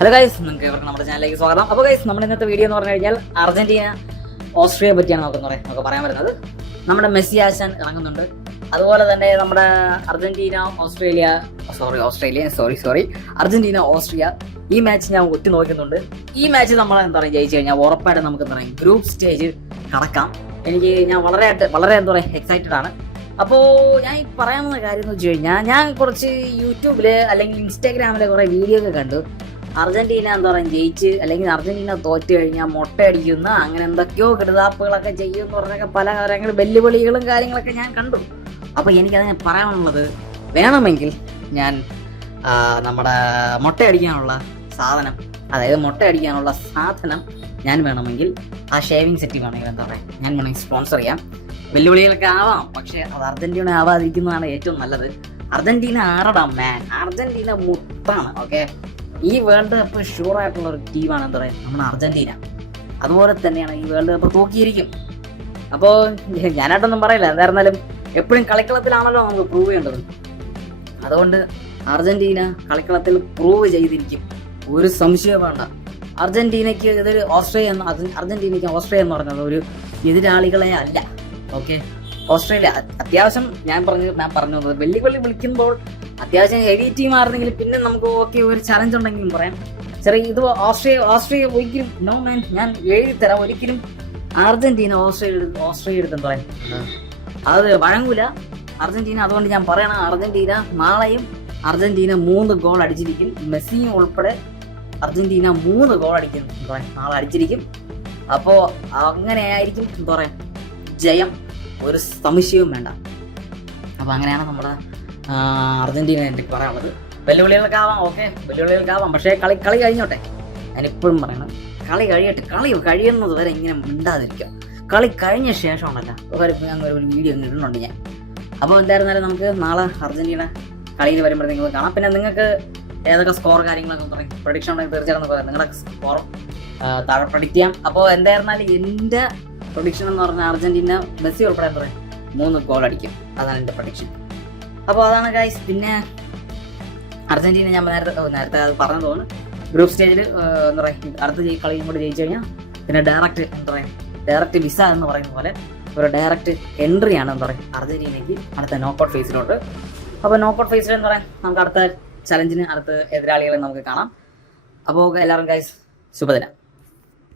Hello guys, നിങ്ങൾക്ക് ഇവർക്ക് നമ്മുടെ ചാനലിലേക്ക് സ്വാഗതം. അപ്പോൾ ഗൈസ്, നമ്മുടെ ഇന്നത്തെ വീഡിയോ എന്ന് പറഞ്ഞു കഴിഞ്ഞാൽ അർജന്റീന ഓസ്ട്രിയയെ പറ്റിയാണ് നമുക്ക് പറയാൻ വരുന്നത്. നമ്മുടെ മെസ്സി ആശാൻ ഇറങ്ങുന്നുണ്ട്. അതുപോലെ തന്നെ നമ്മുടെ അർജന്റീന ഓസ്ട്രിയ ഈ മാച്ച് ഞാൻ നോക്കുന്നുണ്ട്. ഈ മാച്ച് നമ്മൾ എന്താ പറയുക ജയിച്ചു കഴിഞ്ഞാൽ ഉറപ്പായിട്ട് നമുക്ക് എന്താ പറയുക ഗ്രൂപ്പ് സ്റ്റേജ് കടക്കാം. ഞാൻ വളരെ എന്താ പറയുക എക്സൈറ്റഡ് ആണ്. അപ്പോൾ ഞാൻ ഈ പറയാവുന്ന കാര്യം എന്ന് വെച്ച് കഴിഞ്ഞാൽ, ഞാൻ കുറച്ച് യൂട്യൂബില് അല്ലെങ്കിൽ ഇൻസ്റ്റാഗ്രാമിലെ കുറേ വീഡിയോ ഒക്കെ കണ്ടു. അർജന്റീന എന്താ പറയുക ജയിച്ച് അല്ലെങ്കിൽ അർജന്റീന തോറ്റു കഴിഞ്ഞാൽ മുട്ടയടിക്കുന്ന അങ്ങനെ എന്തൊക്കെയോ കിടുതാപ്പുകളൊക്കെ ചെയ്യുമെന്ന് പറഞ്ഞൊക്കെ പല കാര്യങ്ങളും വെല്ലുവിളികളും കാര്യങ്ങളൊക്കെ ഞാൻ കണ്ടു. അപ്പോൾ എനിക്കതിനെ പറയാനുള്ളത്, വേണമെങ്കിൽ ഞാൻ നമ്മുടെ മുട്ടയടിക്കാനുള്ള സാധനം ഞാൻ വേണമെങ്കിൽ ആ ഷേവിങ് സെറ്റ് വേണമെങ്കിൽ എന്താ പറയുക ഞാൻ വേണമെങ്കിൽ സ്പോൺസർ ചെയ്യാം. വെല്ലുവിളികളൊക്കെ ആവാം, പക്ഷെ അത് അർജന്റീന ആവാതിരിക്കുന്നതാണ് ഏറ്റവും നല്ലത്. അർജന്റീന ആറടാ മാൻ, അർജന്റീന മുത്താണ്. ഓക്കെ, ഈ വേൾഡ് കപ്പ് ഷുവർ ആയിട്ടുള്ള ഒരു ടീമാണ് എന്താ പറയുക നമ്മുടെ അർജന്റീന. അതുപോലെ തന്നെയാണ് ഈ വേൾഡ് കപ്പ് തൂക്കിയിരിക്കും. അപ്പോൾ ഞാനായിട്ടൊന്നും പറയില്ല, എന്തായിരുന്നാലും എപ്പോഴും കളിക്കളത്തിലാണല്ലോ നമുക്ക് പ്രൂവ് ചെയ്യേണ്ടത്. അതുകൊണ്ട് അർജന്റീന കളിക്കളത്തിൽ പ്രൂവ് ചെയ്തിരിക്കും, ഒരു സംശയം വേണ്ട. അർജന്റീനയ്ക്ക് ഇതൊരു അർജന്റീനയ്ക്ക് ഓസ്ട്രേലിയ എന്ന് പറഞ്ഞത് ഒരു എതിരാളികളെ അല്ല. ഓക്കെ, ഓസ്ട്രേലിയ അത്യാവശ്യം ഞാൻ പറഞ്ഞു വെല്ലുവിളി വിളിക്കുമ്പോൾ അത്യാവശ്യം ഹെവി ടീം ആയിരുന്നെങ്കിൽ പിന്നെ നമുക്ക് ഓക്കെ ഒരു ചലഞ്ച് ഉണ്ടെങ്കിലും പറയാം. ഇത് ഓസ്ട്രേലിയ ഒരിക്കലും നോ മാൻ, ഞാൻ എഴുതി തരാം, ഒരിക്കലും അർജന്റീന ഓസ്ട്രേലിയ എടുത്തെന്ന് പറയാം അത് വഴങ്ങൂല അർജന്റീന. അതുകൊണ്ട് ഞാൻ പറയണം, അർജന്റീന നാളെയും 3 ഗോൾ അടിച്ചിരിക്കും. മെസ്സിയും ഉൾപ്പെടെ അർജന്റീന 3 ഗോൾ അടിക്കും നാളെ അടിച്ചിരിക്കും. അപ്പോൾ അങ്ങനെയായിരിക്കും എന്താ പറയാ ജയം, ഒരു സംശയവും വേണ്ട. അപ്പോൾ അങ്ങനെയാണ് നമ്മുടെ അർജന്റീന എനിക്ക് പറയാനുള്ളത്. വെല്ലുവിളികൾക്ക് ആവാം, പക്ഷേ കളി കഴിഞ്ഞോട്ടെ. ഞാനിപ്പോഴും പറയണം, കളി കഴിയട്ടെ. കളി കഴിയുന്നത് വരെ ഇങ്ങനെ മിണ്ടാതിരിക്കുക. കളി കഴിഞ്ഞ ശേഷം ഉണ്ടല്ലോ ഒരു വീഡിയോ ഇടുന്നുണ്ട് ഞാൻ. അപ്പോൾ എന്തായിരുന്നാലും നമുക്ക് നാളെ അർജന്റീന കളിയിൽ വരുമ്പോഴത്തേക്കും നിങ്ങൾ കാണാം. പിന്നെ നിങ്ങൾക്ക് ഏതൊക്കെ സ്കോർ കാര്യങ്ങളൊക്കെ പറയും, പ്രഡിക്ഷൻ ഉണ്ടെങ്കിൽ തീർച്ചയായിട്ടും പറയാം. നിങ്ങളുടെ സ്കോർ താഴെ പ്രഡിക്റ്റ് ചെയ്യാം. അപ്പോൾ എന്തായിരുന്നാലും എൻ്റെ പ്രഡിക്ഷൻ എന്ന് പറഞ്ഞാൽ അർജന്റീന മെസ്സി ഉൾപ്പെടെ എന്താ പറയുക 3 ഗോൾ അടിക്കും. അതാണ് എൻ്റെ പ്രഡിക്ഷൻ. അപ്പോൾ അതാണ് ഗൈസ്. പിന്നെ അർജന്റീന ഞാൻ നേരത്തെ അത് പറഞ്ഞു തോന്നുന്നു, ഗ്രൂപ്പ് സ്റ്റേജിൽ എന്താ പറയുക അടുത്ത കളിയും കൂടി ജയിച്ചു കഴിഞ്ഞാൽ പിന്നെ ഡയറക്റ്റ് വിസ എന്ന് പറയുന്ന പോലെ ഒരു ഡയറക്റ്റ് എൻട്രിയാണ് എന്താ പറയുക അർജന്റീനയ്ക്ക് അടുത്ത നോക്കൗട്ട് ഫേസിലോട്ട്. അപ്പോൾ നോക്കൗട്ട് ഫേസിൽ എന്താ പറയുക നമുക്ക് അടുത്ത ചലഞ്ചിന് അടുത്ത എതിരാളികളെ നമുക്ക് കാണാം. അപ്പോൾ എല്ലാവരും ഗൈസ് ശുഭദിനം.